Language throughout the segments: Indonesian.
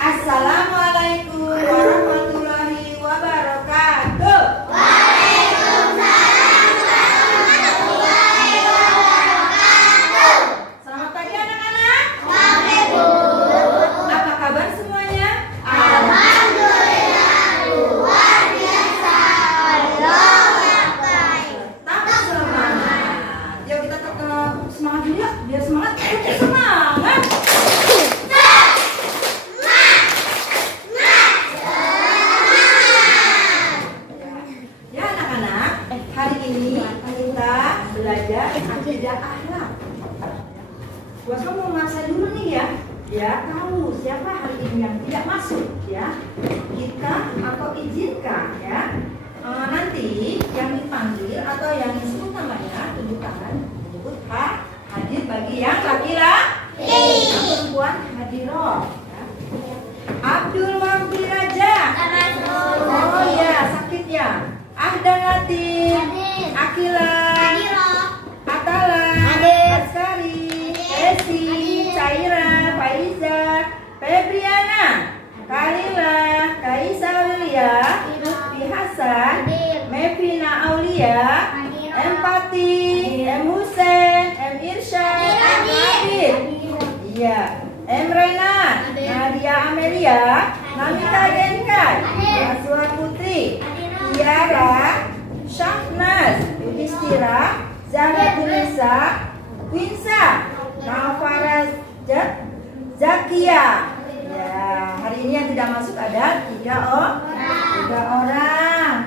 Assalamualaikum warahmatullahi wabarakatuh. Selamat pagi anak-anak. Apa kabar semuanya? Tetap semangat. Yuk kita tetap semangat dulu ya. Biar semangat, semangat. Ya anak-anak, hari ini kita belajar akidah akhlak. Buat kamu menguasai dulu nih ya. Ya, tahu siapa hari ini yang tidak masuk ya. Kita atau izinkan ya. Nanti yang dipanggil atau yang disebut namanya tunjuk tangan, menyebut hadir bagi yang laki-laki, perempuan hadiroh ya. Abdul Wahbi Raja. Oh ya, sakit ya. Ahdan Latif, Akila, Atala, Askari, Esi, Caira, Faiza, Febriana, Kalila, Kaisa Aulia, Lutfi Hasan, Mevina Aulia, Empati, M. Hussein, M. Irsyad, M. Habib, iya, M. Renat, Nadia Amelia, Namita Genkai, Aswa Putri, Tiara, Syahnas, Yudhistira, Zahra Tunisa, Winsa, Nafara Zakia. Ya, hari ini yang tidak masuk ada tiga orang.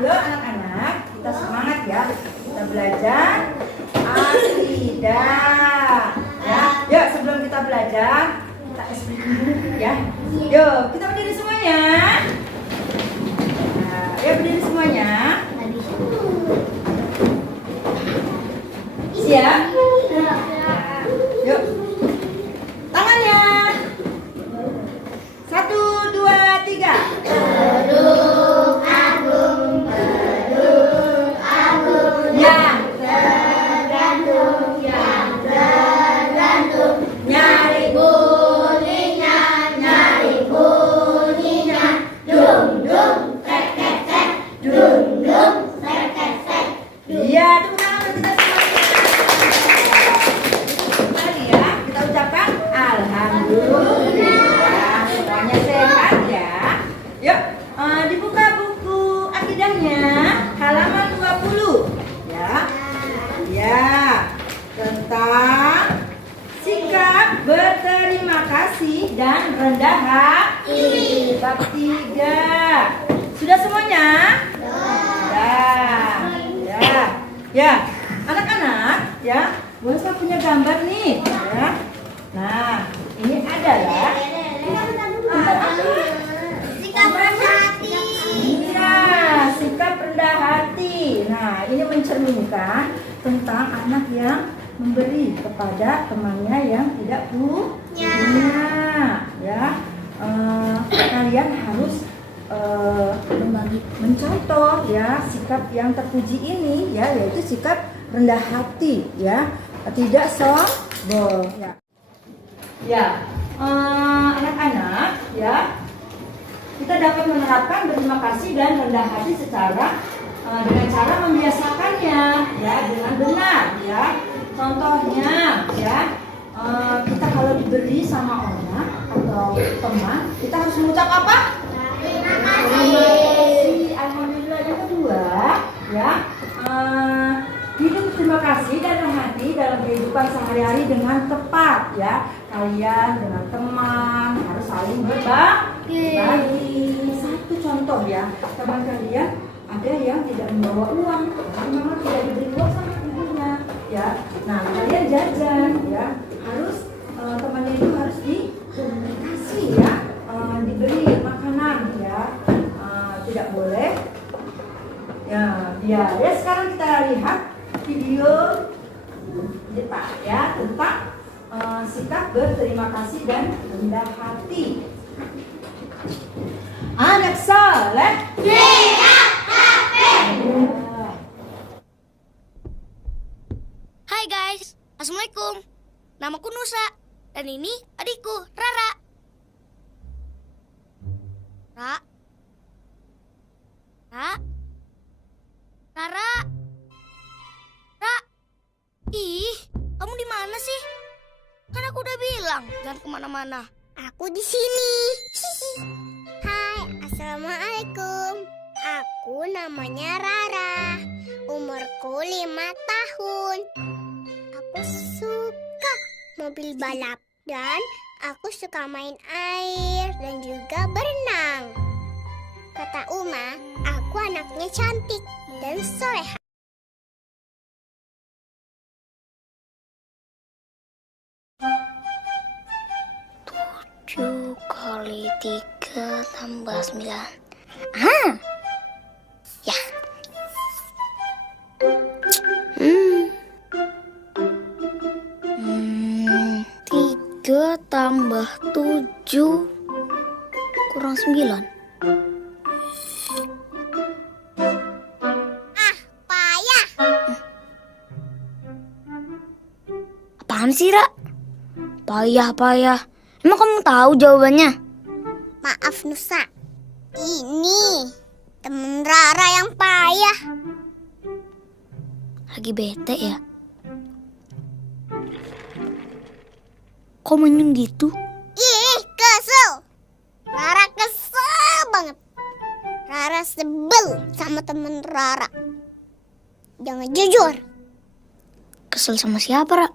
Yuk anak-anak, kita semangat ya. Kita belajar akidah. Ya, yuk sebelum kita belajar, kita explain dulu ya. Yuk, kita berdiri semuanya. Ya berdiri semuanya. Siap? Yuk. Tangannya. 1, 2, 3. Beduk agung, yang tergantung, nyari bunyinya, dung dung. Iya, tepuk tangan kita semuanya. Tadi ya, kita ucapkan alhamdulillah. Semuanya sehat ya. Yuk, dibuka buku akidahnya halaman 20 ya. Ya, tentang sikap berterima kasih dan rendah hati. Bab 3. Sudah semuanya? Ya, anak-anak, ya, Bu Elsa punya gambar nih, ya. Nah, ini adalah sikap rendah hati. Iya, sikap rendah hati. Nah, ini mencerminkan tentang anak yang memberi kepada temannya yang tidak punya. Ya, kalian harus mencontoh ya sikap yang terpuji ini ya, yaitu sikap rendah hati ya, tidak sombong ya. Anak-anak ya, kita dapat menerapkan berterima kasih dan rendah hati secara dengan cara membiasakannya ya dengan benar ya. Contohnya ya, kita kalau diberi sama orang atau teman, kita harus mengucap apa? Terima kasih. Alhamdulillah. Yang kedua ya, hidup terima kasih dan rendah hati dalam kehidupan sehari-hari dengan tepat ya. Kalian dengan teman harus saling berbagi. Satu contoh ya, teman kalian ada yang tidak membawa uang, memang tidak diberi uang sama ibunya ya. Nah, kalian jajan ya, harus temannya itu harus dikasih ya, diberi makanan ya, tidak boleh ya. Sekarang kita lihat video depan ya tentang sikap berterima kasih dan rendah hati. Anak soleh Hai guys, assalamualaikum. Namaku Nusa dan ini adikku Rara. jalan kemana-mana. Aku di sini. Hai, assalamualaikum. Aku namanya Rara. Umurku 5 tahun. Aku suka mobil balap dan aku suka main air dan juga berenang. Kata Uma, aku anaknya cantik dan soleha. 7 kali 3 tambah 9. Ya. 3 tambah 7 kurang 9. Payah. Apaan sih, Ra? Payah. Emang kamu tahu jawabannya? Maaf, Nusa. Ini temen Rara yang payah. Lagi bete ya? Kok menyun gitu? Ih, kesel. Rara kesel banget. Rara sebel sama temen Rara. Jangan jujur. Kesel sama siapa, Ra?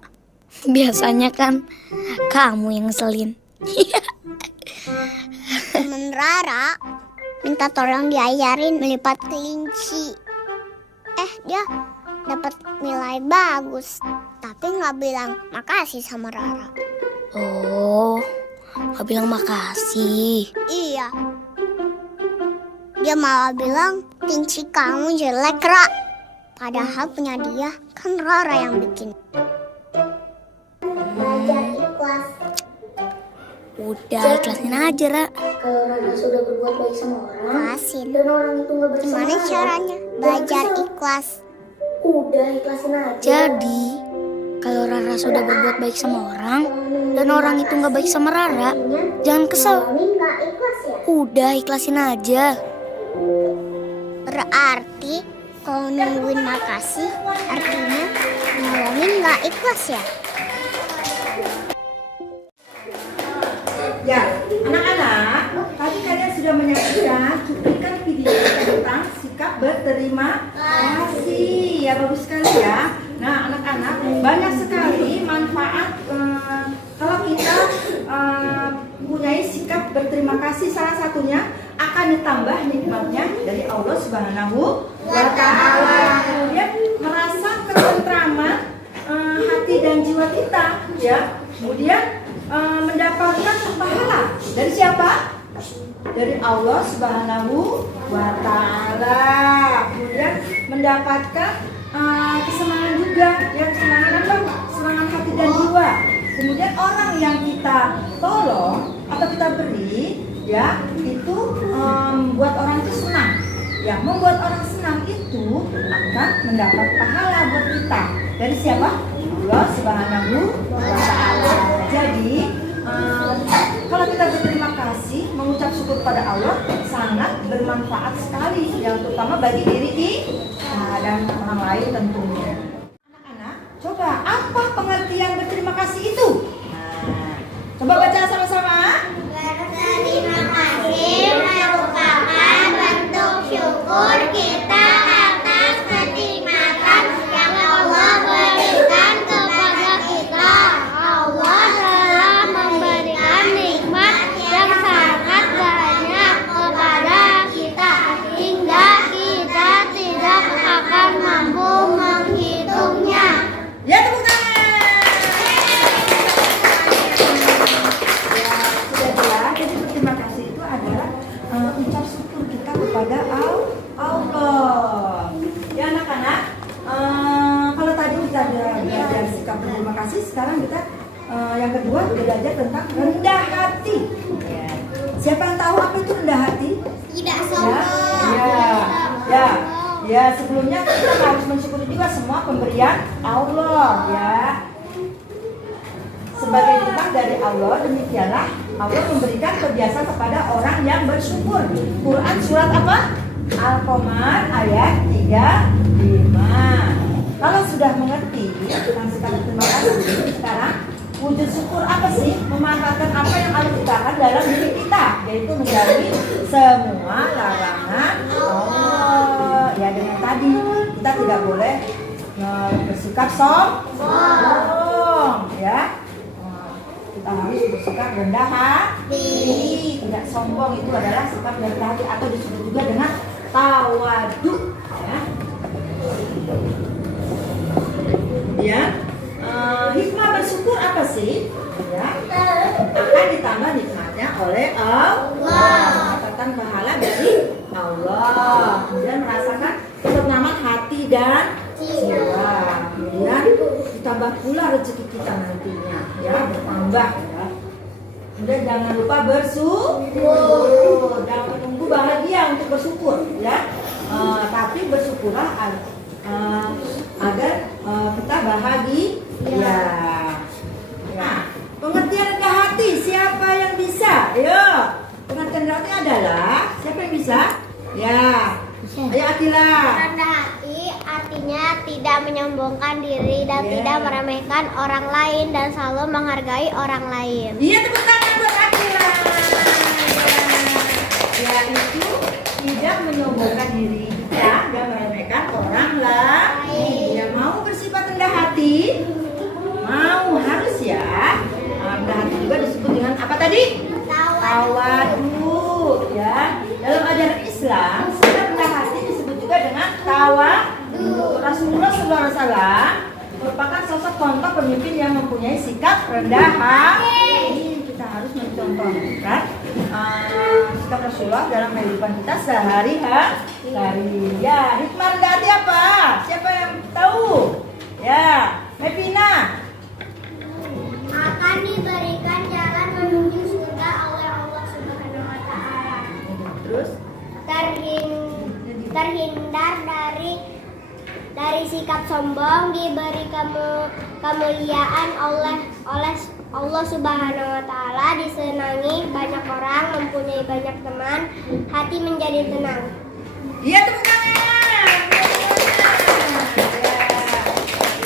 Biasanya kan kamu yang ngeselin. Temen Rara minta tolong diajarin melipat kelinci. Dia dapat nilai bagus, tapi nggak bilang makasih sama Rara. Oh, nggak bilang makasih? Iya. Dia malah bilang kelinci kamu jelek, Ra. Padahal punya dia kan Rara yang bikin. Belajar ikhlas. Udah, ikhlasin aja, Ra. Kalau Rara sudah berbuat baik sama orang, ikhlasin. Dan orang itu nggak bersama. Gimana caranya belajar ikhlas? Udah, ikhlasin aja. Jadi, kalau Rara sudah berbuat baik sama orang, dan orang itu nggak baik sama Rara, jangan kesel. Udah, ikhlasin aja. Berarti kalau nungguin makasih, artinya nolongin nggak ikhlas ya? Ya, anak-anak, tadi kalian sudah menyaksikan cuplikan video tentang sikap berterima kasih. Ya, bagus sekali ya. Nah, anak-anak, banyak sekali manfaat kalau kita mempunyai sikap berterima kasih. Salah satunya akan ditambah nikmatnya dari Allah Subhanahu wa Ta'ala. Kemudian merasa ketentraman hati dan jiwa kita, ya. Kemudian mendapatkan pahala dari siapa? Dari Allah Subhanahu wa Ta'ala. Kemudian mendapatkan kesenangan juga, ya, kesenangan apa? Kesenangan hati dan jiwa. Kemudian orang yang kita tolong atau kita beri, ya, itu membuat orang itu senang. Ya, membuat orang senang itu akan mendapat pahala buat kita. Dari siapa? Allah Subhanahu wa Ta'ala. Jadi kalau kita berterima kasih, mengucap syukur pada Allah sangat bermanfaat sekali, yang terutama bagi diri kita dan orang lain tentunya. Anak-anak, coba apa pengertian berterima kasih itu? Nah, coba baca sama-sama. Berterima kasih merupakan bentuk syukur kita atas kenikmatan yang Allah berikan kepada kita. Allah telah memberikan nikmat yang sangat banyak kepada kita hingga kita tidak akan mampu menghitungnya. Ya, tepuk tangan. Ya, sudah jelas. Jadi berterima kasih itu adalah ucap syukur kita kepada Allah. Ya, anak-anak, kalau tadi kita sudah belajar sikap berterima kasih, sekarang kita yang kedua belajar tentang rendah hati. Ya. Siapa yang tahu apa itu rendah hati? Tidak sombong. Ya, sebelumnya kita harus mensyukuri juga semua pemberian Allah, ya. Sebagai nikmat dari Allah, demikianlah Allah memberikan kebiasaan kepada orang yang bersyukur. Quran surat apa? Al-Qamar ayat 35. Kalau sudah mengerti tentang sikap terima kasih, sekarang wujud syukur apa sih? Memanfaatkan apa yang Allah ciptakan dalam diri kita, yaitu menjauhi semua larangan Allah. Ya, dengan tadi kita tidak boleh bersikap sombong, ya. Kita harus bersikap rendah hati, tidak sombong. Itu adalah sikap rendah hati atau disebut juga dengan tawadu, ya. Ya, hikmah bersyukur apa sih? Ya, akan ditambah nikmatnya oleh Allah, mendapatkan pahala dari Allah, kemudian merasakan ketenangan hati dan jiwa, kemudian ditambah pula rezeki kita nantinya, ya, bertambah, ya. Kemudian jangan lupa bersyukur, jangan menunggu bahagia untuk bersyukur, ya. Tapi bersyukurlah agar kita bahagia. Nah, pengertian rendah hati siapa yang bisa? Ayo, pengertian rendah hati adalah siapa yang bisa? Ya, ayo Akila. Rendah hati artinya tidak menyombongkan diri dan tidak meremehkan orang lain dan selalu menghargai orang lain. Iya, tepuk tangan buat Akila. Ya, itu tidak menyombongkan diri kita dan meremehkan orang lain. Ya, mau bersifat rendah hati, mau harus ya. Rendah hati juga disebut dengan apa tadi? Tawadu, ya. Dalam ajaran Islam, sikap rendah hati disebut juga dengan tawadu. Rasulullah SAW merupakan sosok contoh pemimpin yang mempunyai sikap rendah hati. Kita harus mencontohkan sikap Rasulullah dalam kehidupan kita sehari-hari. Ya, hikmah rendah hati apa? Siapa yang tahu? Ya, Mepina. Akan diberikan jalan menuju surga oleh Allah Subhanahu wa taala. Terus Terhindar dari sikap sombong, diberi kemuliaan oleh Allah Subhanahu wa taala, disenangi banyak orang, mempunyai banyak teman, hati menjadi tenang. Iya, tepuk tangan.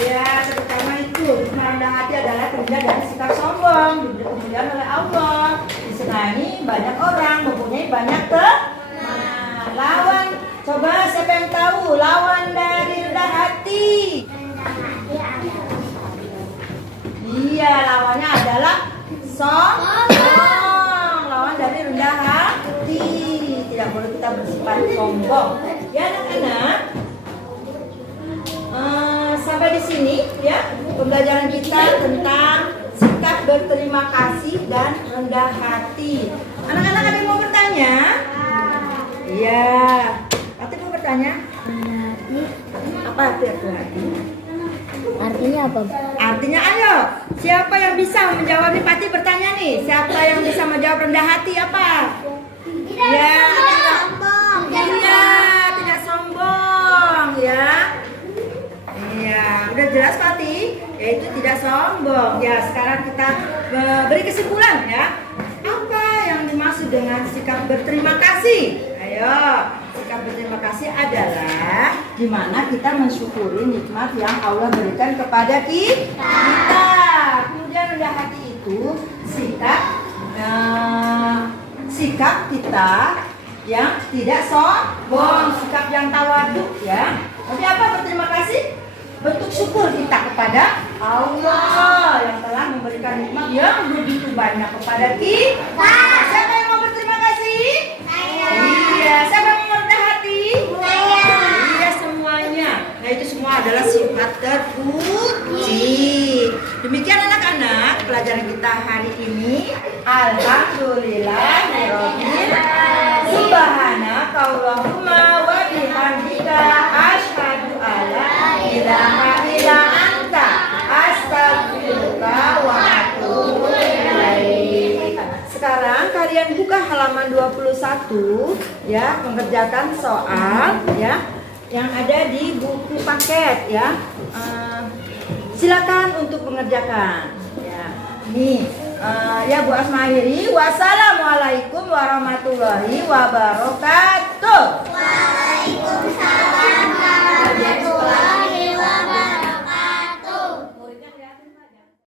Ya, terutama itu hikmah rendah hati adalah terhindar dari sikap sombong, diberi kemuliaan oleh Allah, disenangi banyak orang, mempunyai banyak teman. Lawan, coba siapa yang tahu lawan dari rendah hati? Iya, lawannya adalah sombong. Lawan dari rendah hati. Tidak boleh kita bersifat sombong. Ya anak-anak, sampai di sini ya pembelajaran kita tentang sikap berterima kasih dan rendah hati. Anak-anak ada yang mau bertanya? Iya. Pati mau bertanya? Apa arti rendah hati? Artinya apa? Artinya ayo, siapa yang bisa menjawab nih? Pati bertanya nih, siapa yang bisa menjawab rendah hati apa? Ya, iya, tidak sombong ya. Iya, udah jelas Pati, yaitu tidak sombong. Ya, sekarang kita beri kesimpulan ya. Apa yang dimaksud dengan sikap berterima kasih? Ayo, sikap berterima kasih adalah dimana kita mensyukuri nikmat yang Allah berikan kepada kita. Kemudian rendah hati itu sikap kita yang tidak sombong, sikap yang tawadu ya. Tapi apa berterima kasih? Bentuk syukur kita kepada Allah yang telah memberikan nikmat yang begitu banyak kepada kita. Siapa yang mau berterima kasih? Iya, siapa yang mau rendah hati? Iya, semuanya. Nah, itu semua adalah sifat terpuji. Demikian anak-anak pelajaran kita hari ini. Alhamdulillahirabbil subhanaka Allahumma wa bihamdika asyhadu alla ilaha illa anta astaghfiruka wa atubu ilaik. Sekarang kalian buka halaman 21 ya, mengerjakan soal ya yang ada di buku paket ya. Silakan untuk mengerjakan ya. Nih ya Bu Asmahiri. Wassalamualaikum warahmatullahi wabarakatuh.